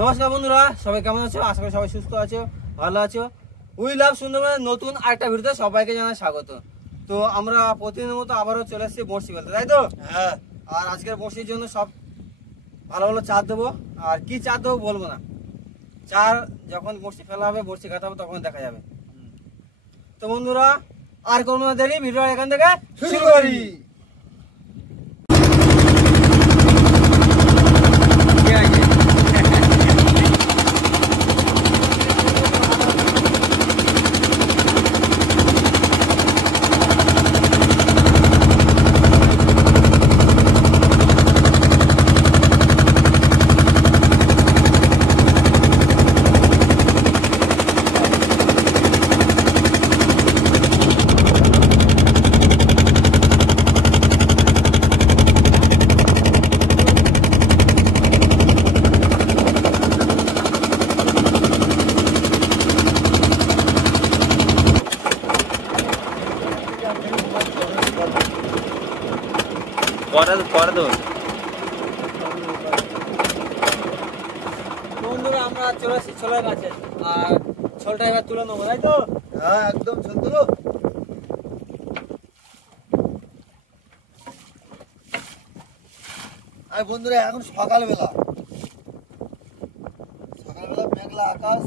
নমস্কার বন্ধুরা, সবাই কেমন আছো? আশা করি সবাই সুস্থ আছো, ভালো আছো। উই লাভ সুন্দরবনের নতুন আরেকটা ভিডিওতে সবাইকে জানাই স্বাগত। তো আমরা প্রতিদিনের মতো আবারও চলে এসেছি বড়শি ফেলতে, তাই তো? হ্যাঁ। আর আজকের বড়শির জন্য সব ভালো ভালো চার দেবো। আর কি চার দেবো বলবো না, চার যখন বড়শি ফেলা হবে, বড়শি কাটা হবে, তখন দেখা যাবে। তো বন্ধুরা, আর কোনো না দেরি, ভিডিও এখান থেকে শুরু করি। বন্ধুরা, আমরা চলে এসেছি ছোলার কাছে, আর ছোলটা এবার তুলে নেবো, তাই তো? হ্যাঁ, একদম ছোট তুলো। আর বন্ধুরা, এখন সকালবেলা মেঘলা আকাশ।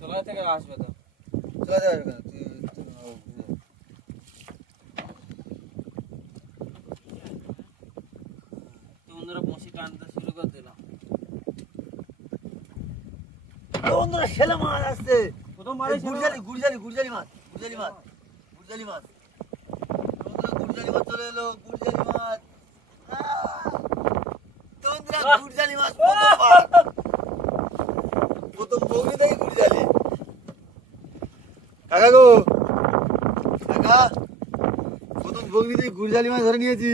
ছোলা থেকে আসবে তো। চলে যাবে কেন? বন্ধুরা, বড়শি টানতে শুরু করে দিলাম। বন্ধুরা, শেলা মাছ আসছে। প্রথম বারে গুড়জালি মাছ। বন্ধুরা, গুড়জালি মাছ চলে এলো। গুড়জালি মাছ। বন্ধুরা, গুড়জালি মাছ প্রথম বগি থেকে গুড়জালি। কাকা গো, কাকা, প্রথম বগি থেকে গুড়জালি মাছ ধরে নিয়েছি।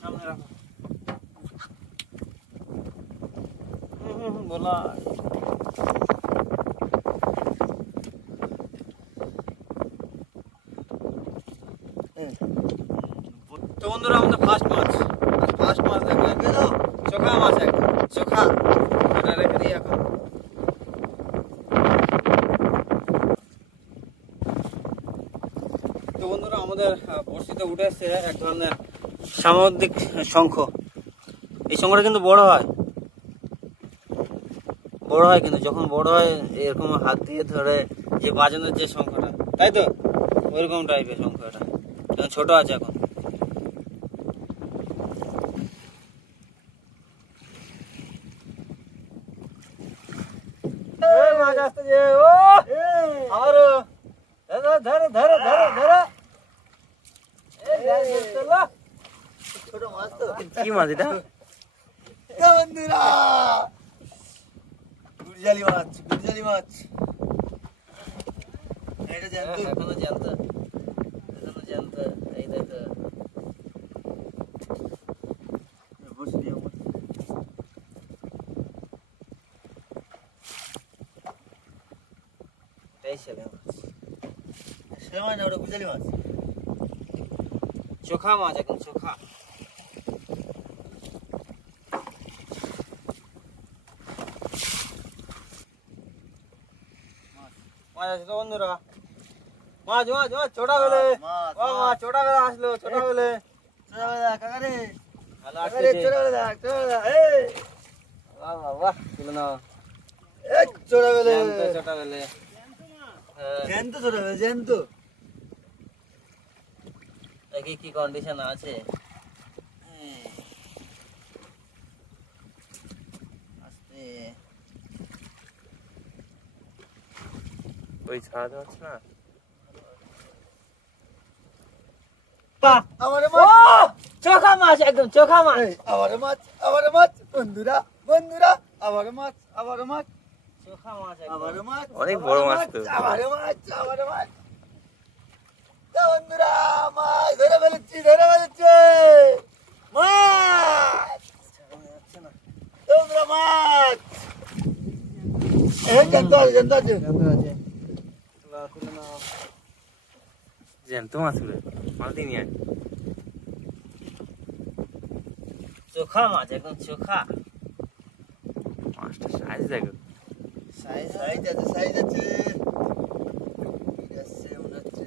সামনে রাখো। বলা তো বন্ধুরা, আমাদের ফার্স্ট মাছ দেখো, চোখা মাছ, একদম চোখা। এটা রেখে দিই এখন। তো বন্ধুরা, আমাদের বড়শিতে উঠে এসছে এক ধরনের সামুদ্রিক শঙ্খ। এই শঙ্খটা কিন্তু বড় হয় কিন্তু যখন বড় হয় এরকম হাত দিয়ে ধরে যে বাজানোর যে শঙ্খটা, তাই তো? ওইরকম টাইপের শঙ্খ এটা, ছোট আছে এখন। মাছ আসতে যে ও আরো ধরো ছোট মাছ তো। কি মাছ এটা? বন্ধুরা, গুড়জালি মাছ। এটা জ্যান্ত। এখনো জ্যান্ত। এই দেখো, বসে দিও। এই ছেলে মাছ, সে মাছ না, ওটা গুড়জালি মাছ। চোখা মাছ, এখন চোখা। মাছ আছে তো বন্ধুরা, মাছ ছোটা বেলে, মাছ ছোটা বেলে আসলো, ছোটা বেলে। কাকারে, ভালো কাকারে, আসছে। ছোট বেলা। বাহ, তুলে নাও। ছোট বেলা। ছোটা বেলে, জ্যান্ত ছোট বেলা, জ্যান্ত। দেখি কি কন্ডিশন আছে। আস্তে ওই ছাড়া যাচ্ছে না। চোখা মাছ, একদম চোখা মাছ। আবার মাছ বন্ধুরা, আবার মাছ। চোখা মাছ একদম। আবারও মাছ, অনেক বড় মাছ তো। আবারও মাছ, আবারও মাছ। তো বন্ধুরা মাছ ধরে ফেলেছি, ধরে ফেলেছে মাছ। যাচ্ছে না। তো বন্ধুরা মাছ। এই জ্যান্ত আছে, জ্যান্ত আছে। জ্যান্ত আছে। তুলে নাও। জ্যান্ত মাছ উড়ে মালতি নিয়ে আয়। চোখা মাছ একদম চোখা। মাছটা সাইজ দেখো। সাইজ সাইজ আছে, সাইজ আছে। ঠিক আছে, মনে হচ্ছে।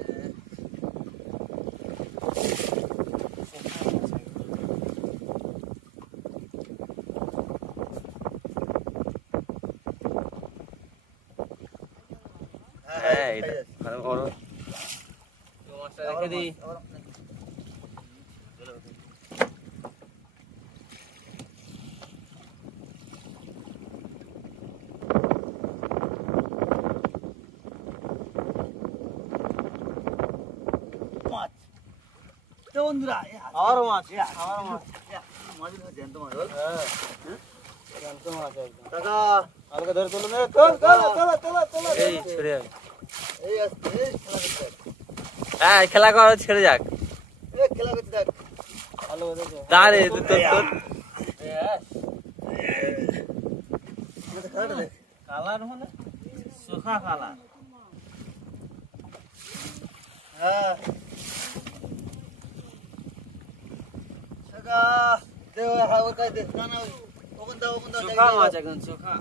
হ্যাঁ এটা ভালো বড়। মাছটা রেখে দিই। মাছ। তো বন্ধুরা আবারও মাছ, আবারও মাছ। মাছ জ্যান্ত মাছ বল। হ্যাঁ, জ্যান্ত মাছ একদম। কাকা হালকা ধরে তুলে নে। তোল, তোল, তোল, তোল, তোল। এই ছেড়ে যাক। এই আসছে, এই খেলা করতে দেখ। হ্যাঁ খেলা কর ছেড়ে যাক। এই খেলা করতে দেখ। ভালো করেছে। দাঁড়ে তুই তোর তোর। Yes. খেলাটা দেখ। কালার মানে চোখা কালার। হ্যাঁ কাকা দে ওর কাছে দে। না না ওখান দাও, ওখান দাও। চোখা মাছ একদম চোখা।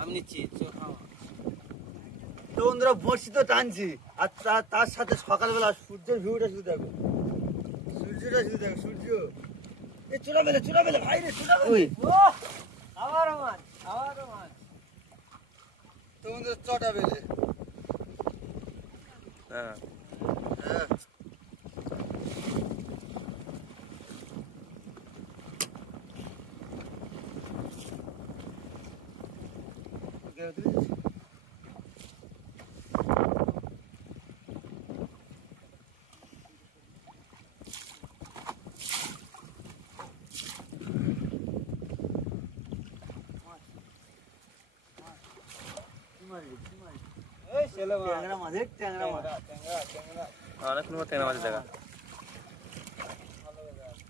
আমি নিচ্ছি চোখা মাছ। তো বন্ধুরা বড়শি তো টানছি, আর তার সাথে সকালবেলা সূর্যের ভিউটা শুধু দেখো, সূর্যটা শুধু দেখো, সূর্য এই চূড়া বেলে ভাই রে, চূড়া বেলে। ওহ! আবারও মাছ, আবারও মাছ। তো বন্ধুরা চটা বেলে। হ্যাঁ হ্যাঁ এই ছেলে মাছ। ট্যাংরা মাছ, এক ট্যাংরা মাছ। ট্যাংরা, ট্যাংরা। অনেক নম্বর ট্যাংরা মাছ দেখা।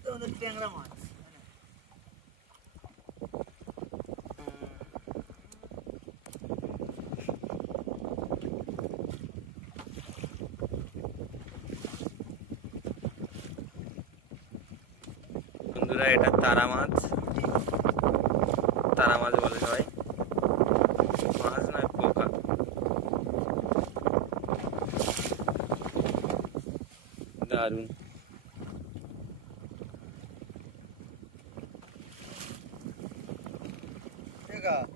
তো বন্ধুরা ট্যাংরা মাছ। বন্ধুরা এটা তারা মাছ। তারা মাছ বলে সবাই। মাছ নয় পোকা। দারুন। ঠিক আছে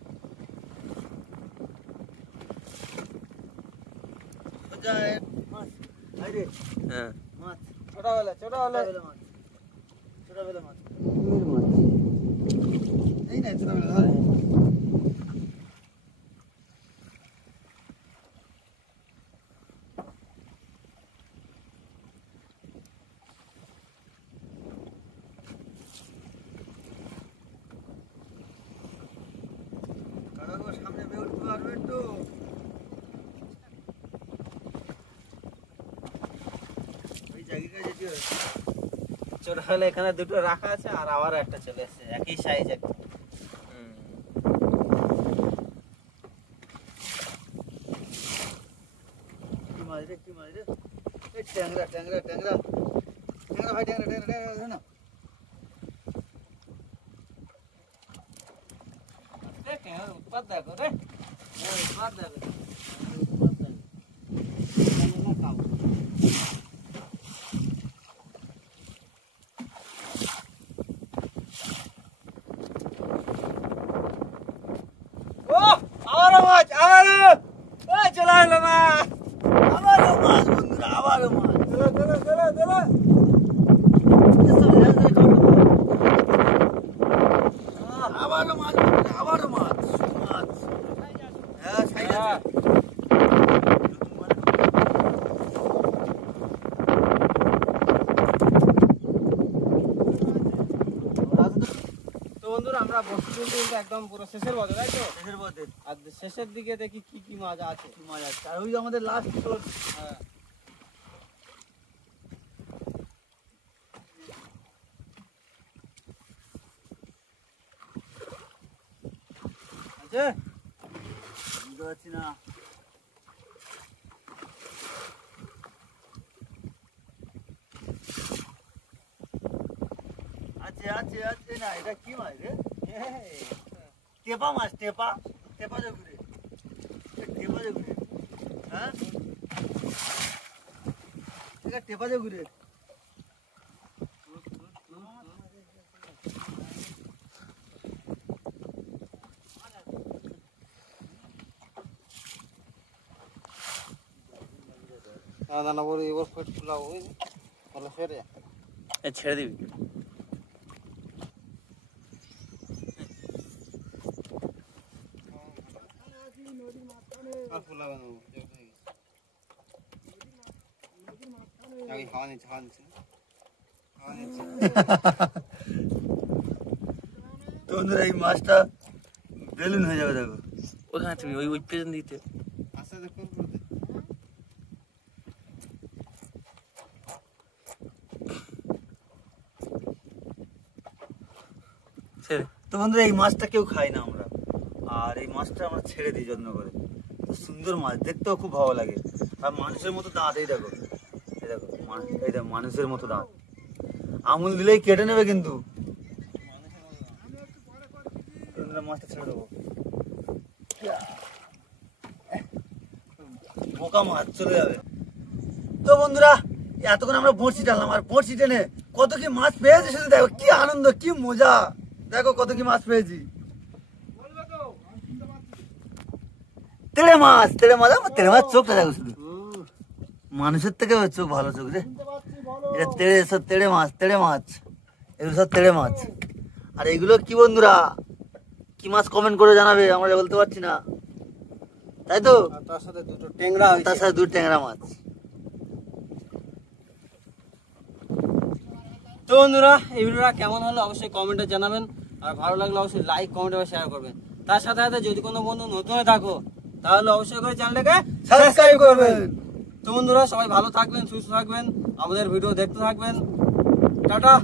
মাছ ভাই রে, হ্যাঁ মাছ ছোটা বেলা, ছোটা বেলা। ছোটা বেলে মাছ, ছোটা বেলে মাছ। এই না ছোটা বেলে ধর। কাকা গো সামনে বেয়ে উঠতে পারবে একটু? ওই জায়গায় যেতে হবে। ছোটা বেলা এখানে দুটো রাখা আছে আর আবার একটা চলে এসেছে একই সাইজ একদম। হুম। কি মাছ রে, কি মাছ রে? এই ট্যাংরা, ট্যাংরা, ট্যাংরা। ট্যাংরা ভাই, ট্যাংরা, ট্যাংরা, ট্যাংরা, ধরে নাও। দেখ ট্যাংরার উৎপাত দেখো রে। হ্যাঁ, উৎপাত দেখো। ট্যাংরা খাও। ওহ! আবারও মাছ, আবারও! এই চলে এলো মাছ। আবারও মাছ বন্ধুরা, আবারও মাছ। চলো, চলো, চলো, চলো। আবারও মাছ বন্ধুরা, আবারও মাছ। মাছ। হ্যাঁ, সাইজ আছে। তো বন্ধুরা আমরা বসে তুলতে তুলতে একদম পুরো শেষের পথে, তাই তো? শেষের পথে আর শেষের দিকে দেখি কি কি মাছ আছে। কি মজা আছে। আর ওই যে আমাদের লাস্ট শোট। হ্যাঁ, আছে? বুঝতে পারছি না। আছে আছে আছে না, এটা কি মাছ রে? টেপা মাছ, টেপা টেপা যে ঘুরে, টেপা যে ঘুরে, হ্যাঁ এটা টেপা যে ঘুরে। না না না, ওর এবার ফেট ফুলা ওই বলে ফেরে ছেড়ে দিবি। আর ফুলাবে না, আগে খাওয়া নিচ্ছে খাওয়া নিচ্ছে খাওয়া নিচ্ছে। তো বন্ধুরা এই মাছটা বেলুন হয়ে যাবে, দেখো। ওখানে তুমি ওই ওই পেছন দিতে আস্তে আস্তে করে করে দে। ছেড়ে। তো বন্ধুরা এই মাছটা কেউ খাই না আমরা, আর এই মাছটা আমরা ছেড়ে দিই যত্ন করে। তো সুন্দর মাছ, দেখতেও খুব ভালো লাগে। আর মানুষের মতো দাঁত, এই দেখো, এই দেখো, এই দেখো মানুষের মতো দাঁত। আঙুল দিলেই কেটে নেবে কিন্তু। বন্ধুরা মাছটা ছেড়ে দেবো। বোকা মাছ চলে যাবে। তো বন্ধুরা এতক্ষণ আমরা বড়শি টানলাম, আর বড়শি টেনে কত কি মাছ পেয়েছি শুধু দেখো, কি আনন্দ, কি মজা। দেখো কত কি মাছ পেয়েছি। তেড়ে মাছ, তেড়ে মাছ, আমার তেড়ে মাছ চোখটা দেখো শুধু, মানুষের থেকে ওর চোখ ভালো চোখ রে। এটা তেড়ে, সব তেড়ে মাছ, তেড়ে মাছ, এগুলো সব তেড়ে মাছ। আর এগুলো কি বন্ধুরা, কি মাছ কমেন্ট করে জানাবে, আমরা বলতে পারছি না, তাই তো। আর তার সাথে দুটো টেংরা হয়েছে। তার সাথে 2 ট্যাংরা মাছ। তো বন্ধুরা এই ভিডিওটা কেমন হলো অবশ্যই কমেন্টে জানাবেন, আর ভালো লাগলে অবশ্যই লাইক কমেন্ট আর শেয়ার করবেন। তার সাথে সাথে যদি কোনো বন্ধু নতুন হয়ে থাকো তাহলে অবশ্যই করে চ্যানেলটাকে সাবস্ক্রাইব করবেন। তো বন্ধুরা সবাই ভালো থাকবেন, সুস্থ থাকবেন, আমাদের ভিডিও দেখতে থাকবেন। টাটা।